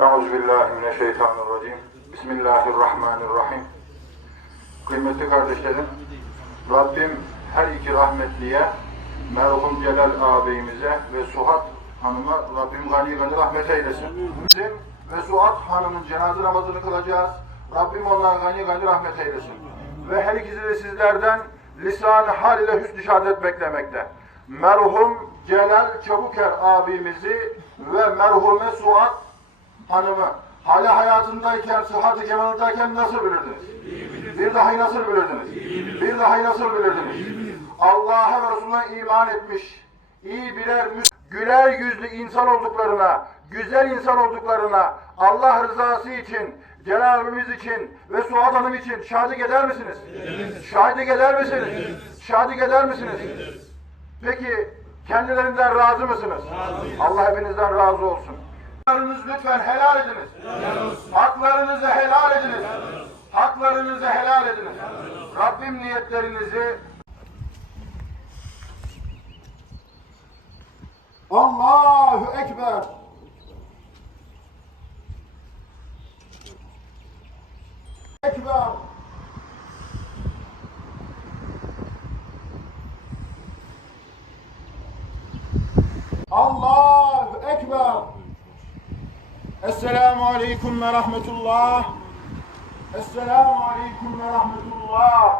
Euzubillahimineşşeytanirracim. Bismillahirrahmanirrahim. Kıymetli kardeşlerim, Rabbim her iki rahmetliye, merhum Celal ağabeyimize ve Suhat Hanım'a Rabbim gani gani rahmet eylesin. Bizim ve Suhat Hanım'ın cenaze namazını kılacağız. Rabbim onlara gani gani rahmet eylesin. Ve her ikisi de sizlerden lisan-ı hal ile hüsnü şehadet beklemekte. Merhum Celal Çabuker abimizi ve merhume Suat hanımı hala hayatındayken, sıhhat-ı kemalindeyken nasıl bilirdiniz? Bir daha nasıl bilirdiniz? Bir daha nasıl bilirdiniz? Allah'a ve Resulüne iman etmiş, iyi birer güler yüzlü insan olduklarına, güzel insan olduklarına, Allah rızası için, Cenab-ımız için ve Suat Hanım için şahitlik eder misiniz? Şahitlik eder misiniz? Şahitlik eder misiniz? Peki kendilerinden razı mısınız? Allah hepinizden razı olsun. Haklarınızı lütfen helal ediniz. Haklarınızı helal ediniz. Haklarınızı helal ediniz. Rabbim niyetlerinizi Allahu Ekber. Ekber. Allahu Ekber. Esselamu Aleyküm ve Rahmetullah. Esselamu Aleyküm ve Rahmetullah.